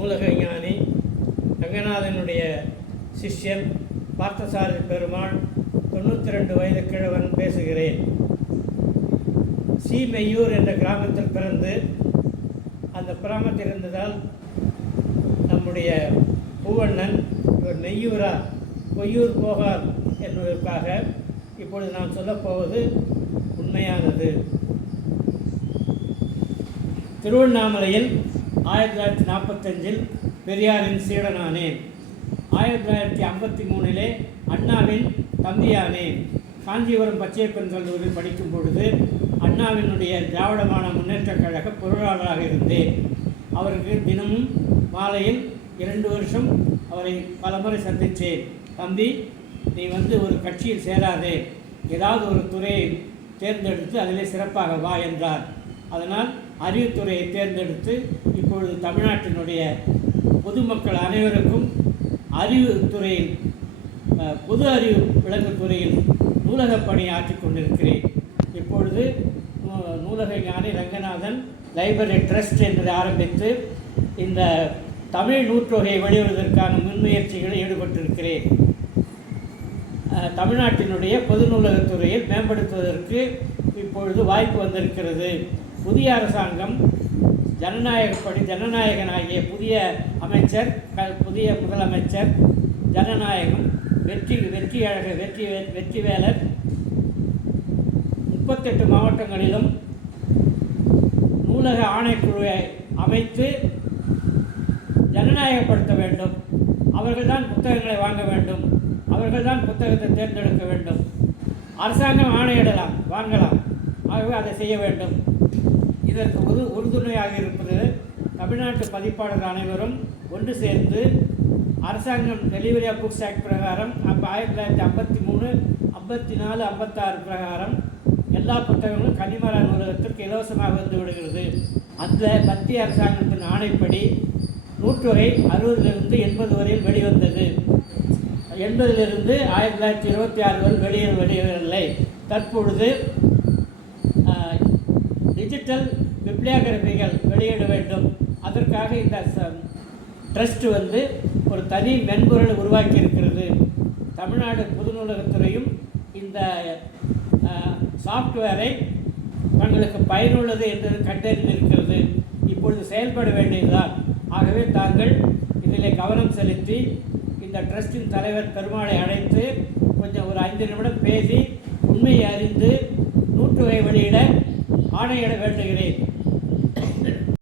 நூலக ஞானி ரங்கநாதனுடைய சிஷ்யன் பார்த்தசாரதி பெருமாள் 92 வயது கிழவன் பேசுகிறேன். மெய்யூர் என்ற கிராமத்தில் பிறந்து அந்த கிராமத்தில் இருந்ததால் நம்முடைய பூவண்ணன் இவர் மெய்யூரா பொய்யூர் போகார் என்பதற்காக இப்பொழுது நான் சொல்லப்போவது உண்மையானது. திருவண்ணாமலையில் 1945 பெரியாரின் சீடனானேன். 1953 அண்ணாவின் தம்பியானேன். காஞ்சிபுரம் பச்சையப்பன் கல்லூரியில் படிக்கும் பொழுது அண்ணாவினுடைய திராவிடமான முன்னேற்றக் கழக பொருளாளராக இருந்தேன். அவருக்கு தினமும் மாலையில் 2 வருஷம் அவரை பலமுறை சந்தித்தேன். தம்பி, நீ ஒரு கட்சியில் சேராதே, ஏதாவது ஒரு துறையை தேர்ந்தெடுத்து அதிலே சிறப்பாக வா என்றார். அதனால் அறிவுத்துறையை தேர்ந்தெடுத்து இப்பொழுது தமிழ்நாட்டினுடைய பொதுமக்கள் அனைவருக்கும் அறிவுத்துறையில் பொது அறிவு விலங்கு துறையில் நூலகப் பணி ஆற்றிக் கொண்டிருக்கிறேன். இப்பொழுது நூலக ஞானி ரங்கநாதன் லைப்ரரி ட்ரஸ்ட் என்பதை ஆரம்பித்து இந்த தமிழ் நூற்றொகையை வெளியிடுவதற்கான முன்முயற்சிகளில் ஈடுபட்டிருக்கிறேன். தமிழ்நாட்டினுடைய பொது நூலகத்துறையில் மேம்படுத்துவதற்கு இப்பொழுது வாய்ப்பு வந்திருக்கிறது. புதிய அரசாங்கம் ஜனநாயகனாகிய புதிய அமைச்சர், புதிய முதலமைச்சர், ஜனநாயகம் வெற்றிவேலர் 38 மாவட்டங்களிலும் நூலக ஆணைக்குழுவை அமைத்து ஜனநாயகப்படுத்த வேண்டும். அவர்கள்தான் புத்தகங்களை வாங்க வேண்டும், அவர்கள்தான் புத்தகத்தை தேர்ந்தெடுக்க வேண்டும். அரசாங்கம் ஆணையிடலாம், வாங்கலாம், ஆகவே அதை செய்ய வேண்டும். இதற்கு உறுதுணையாக இருப்பது தமிழ்நாட்டு பதிப்பாளர் அனைவரும் ஒன்று சேர்ந்து அரசாங்கம் டெலிவரி ஆஃப் புக்ஸ் ஆக்ட் பிரகாரம் 1953, 54, 56 பிரகாரம் எல்லா புத்தகங்களும் கன்னிமரா நூலகத்திற்கு இலவசமாக வந்து விடுகிறது. அந்த மத்திய அரசாங்கத்தின் ஆணைப்படி நூற்றொகை 60லிருந்து 80 வரையில் வெளிவந்தது. 80லிருந்து 1926 வரை வெளியிடவில்லை. தற்பொழுது டிஜிட்டல் பிப்ளியோகிராஃபிகள் வெளியிட வேண்டும். அதற்காக இந்த ட்ரஸ்ட் ஒரு தனி மென்பொருளை உருவாக்கி இருக்கிறது. தமிழ்நாடு பொது நூலகத்துறையும் இந்த சாஃப்ட்வேரை தங்களுக்கு பயனுள்ளது என்று கண்டறிந்திருக்கிறது. இப்பொழுது செயல்பட வேண்டியதுதான். ஆகவே தாங்கள் இதில் கவனம் செலுத்தி இந்த ட்ரஸ்டின் தலைவர் பெருமாளை அழைத்து கொஞ்சம் ஒரு 5 நிமிடம் பேசி உண்மையை அறிந்து நூற்றொகை வெளியிட ஆணையிட வேண்டுகிறேன்.